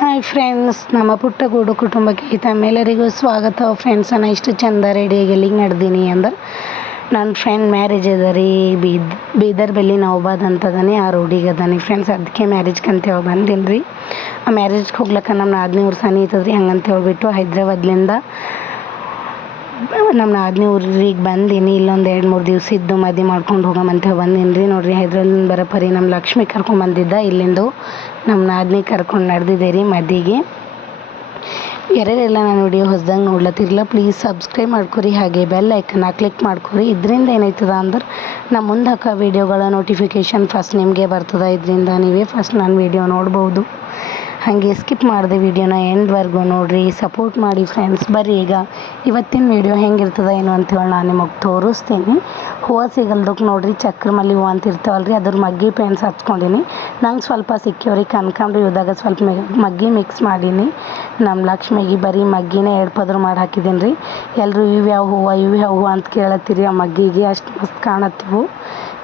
Hi friends, ನಮ್ಮ ಪುಟ್ಟ ಗೂಡು ಕುಟುಂಬಕ್ಕೆ ತಮ್ಮೆಲ್ಲರಿಗೂ ಸ್ವಾಗತ. ಫ್ರೆಂಡ್ಸ್, ನಾನು ಇಷ್ಟು ಚಂದ ರೆಡಿಯಾಗಿ ಎಲ್ಲಿಗೆ ನಡೆದೀನಿ ಅಂದ್ರೆ ನನ್ನ ಫ್ರೆಂಡ್ ಮ್ಯಾರೇಜ್ ಅದ ರೀ. ಬೀದರ್ ಬೆಲ್ಲಿ ನೌಬಾದ್ ಅಂತದಾನೆ, ಆ ರೋಡಿಗೆ ಅದಾನೆ ಫ್ರೆಂಡ್ಸ್. ಅದಕ್ಕೆ ಮ್ಯಾರೇಜ್ಗೆ ಅಂತೇಳಿ ಬಂದೀನಿ ರೀ. ಆ ಮ್ಯಾರೇಜ್ಗೆ ಹೋಗ್ಲಕ್ಕ ನಮ್ಮ ನಾದಿನಿ ಊರು ಸನಿ ಇರ್ತದ್ರಿ. ಹಂಗಂತ ಹೇಳ್ಬಿಟ್ಟು ಹೈದ್ರಾಬಾದ್ಲಿಂದ ನಮ್ಮ ನಾದಿನಿ ಊರಿಗೆ ಬಂದೀನಿ. ಇಲ್ಲೊಂದು 2-3 ದಿವಸ ಇದ್ದು ಮದುವೆ ಮಾಡ್ಕೊಂಡು ಹೋಗಮಂತ ಹೇಳಿ ಬಂದೀನಿ ರೀ. ನೋಡಿರಿ, ಹೈದ್ರಾಬಾದ್ಲಿಂದ ಬರೋ ಪರಿ ನಮ್ಮ ಲಕ್ಷ್ಮಿ ಕರ್ಕೊಂಡು ಬಂದಿದ್ದ. ಇಲ್ಲಿಂದು ನಮ್ಮ ನಾದಿನಿ ಕರ್ಕೊಂಡು ನಡೆದಿದೆ ರೀ ಮದಿಗೆ. ಯಾರ್ಯಾರೆಲ್ಲ ನಾನು ವಿಡಿಯೋ ಹೊಸ್ದಂಗೆ ನೋಡ್ಲತ್ತಿರಲ್ಲ, ಪ್ಲೀಸ್ ಸಬ್ಸ್ಕ್ರೈಬ್ ಮಾಡ್ಕೊರಿ, ಹಾಗೆ ಬೆಲ್ ಐಕನ್ನ ಕ್ಲಿಕ್ ಮಾಡ್ಕೊರಿ. ಇದರಿಂದ ಏನಾಯ್ತದ ಅಂದ್ರೆ ನಮ್ಮ ಮುಂದೆ ಹಾಕೋ ವೀಡಿಯೋಗಳ ನೋಟಿಫಿಕೇಷನ್ ಫಸ್ಟ್ ನಿಮಗೆ ಬರ್ತದೆ. ಇದರಿಂದ ನೀವೇ ಫಸ್ಟ್ ನನ್ನ ವೀಡಿಯೋ ನೋಡ್ಬೋದು. ಹಾಗೆ ಸ್ಕಿಪ್ ಮಾಡಿದೆ ವಿಡಿಯೋನ ಎಂಡ್ವರೆಗೂ ನೋಡಿರಿ, ಸಪೋರ್ಟ್ ಮಾಡಿ ಫ್ರೆಂಡ್ಸ್. ಬರ್ರಿ ಈಗ ಇವತ್ತಿನ ವೀಡಿಯೋ ಹೆಂಗಿರ್ತದೆ ಏನು ಅಂತೇಳಿ ನಾನು ನಿಮಗೆ ತೋರಿಸ್ತೀನಿ. ಹೂವು ಸಿಗಲ್ದಕ್ಕೆ ನೋಡಿರಿ, ಚಕ್ರ ಮಲ್ಲಿ ಹೂವು ಅಂತ ಇರ್ತಾವಲ್ರಿ, ಅದ್ರ ಮಗ್ಗಿ ಪೇಂಟ್ಸ್ ಹಚ್ಕೊಂಡಿನಿ. ನಂಗೆ ಸ್ವಲ್ಪ ಸಿಕ್ಕ್ಯವ್ರಿ, ಕನಕಾಂಬ್ರಿ ಹೂದಾಗ ಸ್ವಲ್ಪ ಮಗ್ಗಿ ಮಿಕ್ಸ್ ಮಾಡೀನಿ. ನಮ್ಮ ಲಕ್ಷ್ಮಿಗೆ ಬರೀ ಮಗ್ಗಿನೇ 2 ಪದ್ರ ಮಾಡಿ ಹಾಕಿದ್ದೀನಿ ರೀ. ಎಲ್ಲರೂ ಇವ್ಯಾವ ಹೂವು ಅಂತ ಕೇಳತ್ತೀರಿ. ಆ ಮಗ್ಗಿಗೆ ಅಷ್ಟು ಮಸ್ತ್ ಕಾಣತ್ತೀವು.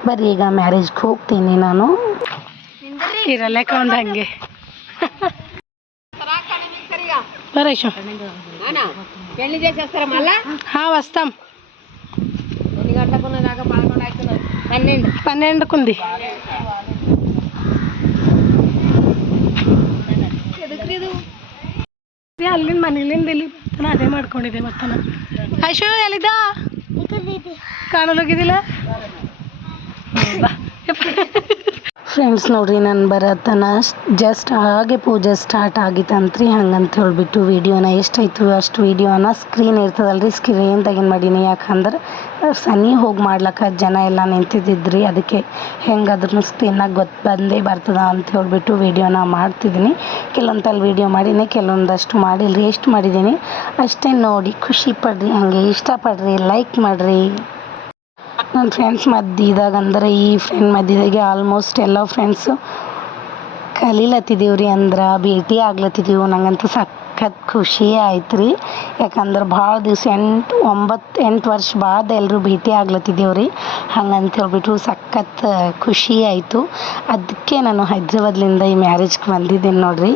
ಬರ್ರಿ ಈಗ ಮ್ಯಾರೇಜ್ಗೆ ಹೋಗ್ತೀನಿ ನಾನು. ಇರಲ್ಲಕ್ಕ ಒಂದು ಹಂಗೆ బరేషో పెళ్లి చేసేస్తారా మళ్ళా? వస్తాం. ఎన్ని గంటలకు దాకా 11 అవుతుంది. 12కుంది. ಅಲ್ಲಿಂದ ಮನೇಲಿಂದ ಇಲ್ಲಿ ಬರ್ತಾನೆ, ಅದೇ ಮಾಡ್ಕೊಂಡಿದ್ದೆ ಬರ್ತಾನ. ಅಶು ಎಲ್ಲಿದ್ದ ಕಾಣಲೋಗಿದ್ದಿಲ್ಲ. ಫ್ರೆಂಡ್ಸ್ ನೋಡ್ರಿ, ನಾನು ಬರತನ ಜಸ್ಟ್ ಹಾಗೆ ಪೂಜೆ ಸ್ಟಾರ್ಟ್ ಆಗಿತ್ತಂತ್ರಿ. ಹಂಗಂತ ಹೇಳ್ಬಿಟ್ಟು ವೀಡಿಯೋನ ಎಷ್ಟಾಯ್ತು ಅಷ್ಟು ವೀಡಿಯೋನ ಸ್ಕ್ರೀನ್ ಇರ್ತದಲ್ರಿ, ಸ್ಕ್ರೀನ್ ತೆಗಿನ್ ಮಾಡೀನಿ. ಯಾಕಂದ್ರೆ ಸನಿ ಹೋಗಿ ಮಾಡ್ಲಕ್ಕ ಜನ ಎಲ್ಲ ನಿಂತಿದ್ದಿದ್ರಿ. ಅದಕ್ಕೆ ಹೆಂಗಾದ್ರೂ ಸ್ಕ್ರೀನಾಗ ಬಂದೇ ಬರ್ತದ ಅಂತ ಹೇಳ್ಬಿಟ್ಟು ವೀಡಿಯೋನ ಮಾಡ್ತಿದ್ದೀನಿ. ಕೆಲವೊಂದಲ್ಲಿ ವೀಡಿಯೋ ಮಾಡೀನಿ, ಕೆಲವೊಂದಷ್ಟು ಮಾಡಿಲ್ರಿ. ಎಷ್ಟು ಮಾಡಿದ್ದೀನಿ ಅಷ್ಟೇ ನೋಡಿ ಖುಷಿ ಪಡ್ರಿ, ಹಾಗೆ ಇಷ್ಟಪಡ್ರಿ, ಲೈಕ್ ಮಾಡಿರಿ. ನನ್ನ ಫ್ರೆಂಡ್ಸ್ ಮದ್ದಿದಾಗ ಅಂದ್ರೆ ಈ ಫ್ರೆಂಡ್ ಮದ್ದಿದಾಗೆ ಆಲ್ಮೋಸ್ಟ್ ಎಲ್ಲ ಫ್ರೆಂಡ್ಸು ಕಲೀಲತ್ತಿದ್ದೀವಿ ರೀ, ಅಂದ್ರೆ ಭೇಟಿ ಆಗ್ಲತ್ತಿದ್ದೀವಿ. ನಂಗಂತೂ ಸಖತ್ ಖುಷಿ ಆಯ್ತು ರೀ. ಯಾಕಂದ್ರೆ ಭಾಳ ದಿವಸ 8 ವರ್ಷ ಬಾದ ಎಲ್ಲರೂ ಭೇಟಿ ಆಗ್ಲತ್ತಿದ್ದೀವಿ ರೀ. ಹಂಗಂತ ಹೇಳ್ಬಿಟ್ಟು ಸಖತ್ ಖುಷಿ ಆಯಿತು. ಅದಕ್ಕೆ ನಾನು ಹೈದ್ರಾಬಾದ್ಲಿಂದ ಈ ಮ್ಯಾರೇಜ್ಗೆ ಬಂದಿದ್ದೀನಿ ನೋಡ್ರಿ.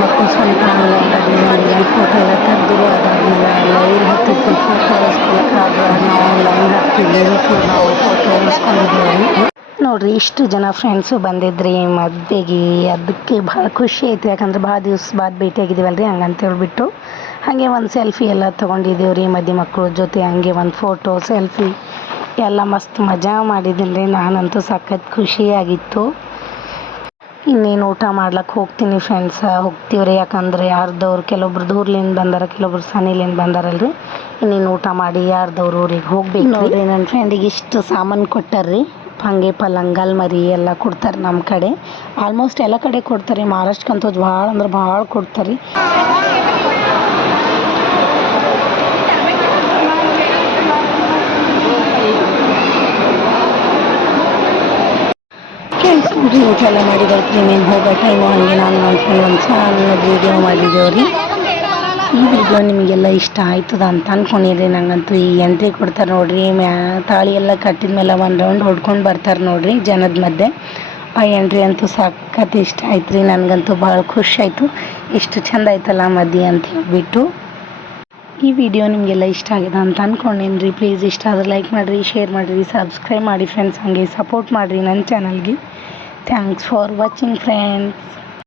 ಮಕ್ಕಳು ಸ್ವಲ್ಪ ಡಿಸೈನ್ ಫೋಟೋ ಎಲ್ಲ ತೆಗೆದ್ರು. ಅದಾದಮೇಲೆ ಲೈನ್ ಹತ್ತಿತ್ತು ಫೋಟೋ ಇಸ್ಕೊಳಕ್ಕಾದ್ರೆ ನಾವು ಲೈನ್ ಹತ್ತಿದ್ವಿ. ನಾವು ಫೋಟೋ ಇಸ್ಕೊಂಡಿದ್ದೇವೆ ನೋಡ್ರಿ. ಇಷ್ಟು ಜನ ಫ್ರೆಂಡ್ಸು ಬಂದಿದ್ರಿ ಮದುವೆಗೆ. ಅದಕ್ಕೆ ಭಾಳ ಖುಷಿ ಆಯ್ತು, ಯಾಕಂದ್ರೆ ಭಾಳ ದಿವ್ಸ ಬಾದ್ ಭೇಟಿಯಾಗಿದ್ದೀವಲ್ರಿ. ಹಂಗಂತ ಹೇಳ್ಬಿಟ್ಟು ಹಾಗೆ ಒಂದು ಸೆಲ್ಫಿ ಎಲ್ಲ ತೊಗೊಂಡಿದ್ದೀವಿ ರೀ ಮದುವೆ ಮಕ್ಕಳ ಜೊತೆ. ಹಂಗೆ ಒಂದು ಫೋಟೋ ಸೆಲ್ಫಿ ಎಲ್ಲ ಮಸ್ತ್ ಮಜಾ ಮಾಡಿದ್ದೀನಿ ರೀ. ನಾನಂತೂ ಸಖತ್ ಖುಷಿಯಾಗಿತ್ತು. ಇನ್ನೇನು ಊಟ ಮಾಡ್ಲಿಕ್ಕೆ ಹೋಗ್ತೀನಿ ಫ್ರೆಂಡ್ಸ್, ಹೋಗ್ತೀವಿ ರೀ. ಯಾಕಂದ್ರೆ ಯಾರ್ದವ್ರು ಕೆಲವೊಬ್ರು ದೂರ್ಲಿಂದ ಬಂದಾರ, ಕೆಲವೊಬ್ರು ಸನಿಲಿಂದ ಬಂದಾರಲ್ರಿ. ಇನ್ನೇನು ಊಟ ಮಾಡಿ ಯಾರ್ದವ್ರು ಊರಿಗೆ ಹೋಗ್ಬೇಕು ನೋಡ್ರಿ. ನನ್ನ ಫ್ರೆಂಡಿಗೆ ಇಷ್ಟು ಸಾಮಾನು ಕೊಟ್ಟಾರ್ರಿ. ಹಾಗೆ ಪಲಂಗ ಅಲ್ಮರಿ ಎಲ್ಲ ಕೊಡ್ತಾರೆ ನಮ್ಮ ಕಡೆ. ಆಲ್ಮೋಸ್ಟ್ ಎಲ್ಲ ಕಡೆ ಕೊಡ್ತಾರೆ. ಮಹಾರಾಷ್ಟ್ರಕ್ಕಂತೂ ಭಾಳ ಅಂದ್ರೆ ಭಾಳ ಕೊಡ್ತಾರೆ. ನೋಡ್ರಿ ಊಟ ಎಲ್ಲ ಮಾಡಿ ಬರ್ತೀವಿ. ನೀನು ಹೋಗೋ ಟೈಮು ಹಾಗೆ ನಾನು ಅಂದ್ಕೊಂಡು ಒಂದು ಸಣ್ಣ ವೀಡಿಯೋ ಮಾಡಿದ್ದೇವೆ ರೀ. ಈ ವಿಡಿಯೋ ನಿಮಗೆಲ್ಲ ಇಷ್ಟ ಆಯ್ತದ ಅಂತ ಅಂದ್ಕೊಂಡಿರಿ. ನಂಗಂತೂ ಈ ಎಂಟ್ರಿ ಕೊಡ್ತಾರೆ ನೋಡ್ರಿ. ತಾಳಿ ಎಲ್ಲ ಕಟ್ಟಿದ ಮೇಲೆ ಒಂದು ರೌಂಡ್ ಹೊಡ್ಕೊಂಡು ಬರ್ತಾರೆ ನೋಡ್ರಿ ಜನದ ಮಧ್ಯೆ. ಆ ಎಂಟ್ರಿ ಅಂತೂ ಸಖತ್ ಇಷ್ಟ ಆಯ್ತು ರೀ. ನನಗಂತೂ ಭಾಳ ಖುಷಿ ಆಯಿತು. ಇಷ್ಟು ಚೆಂದ ಆಯ್ತಲ್ಲ ಮದುವೆ ಅಂತ ಹೇಳ್ಬಿಟ್ಟು. ಈ ವಿಡಿಯೋ ನಿಮಗೆಲ್ಲ ಇಷ್ಟ ಆಗಿದೆ ಅಂತ ಅಂದ್ಕೊಂಡೇನು ರೀ. ಪ್ಲೀಸ್ ಇಷ್ಟ ಆದರೆ ಲೈಕ್ ಮಾಡಿರಿ, ಶೇರ್ ಮಾಡಿರಿ, ಸಬ್ಸ್ಕ್ರೈಬ್ ಮಾಡಿ ಫ್ರೆಂಡ್ಸ್. ಹಾಗೆ ಸಪೋರ್ಟ್ ಮಾಡಿರಿ ನನ್ನ ಚಾನಲ್ಗೆ. Thanks for watching friends.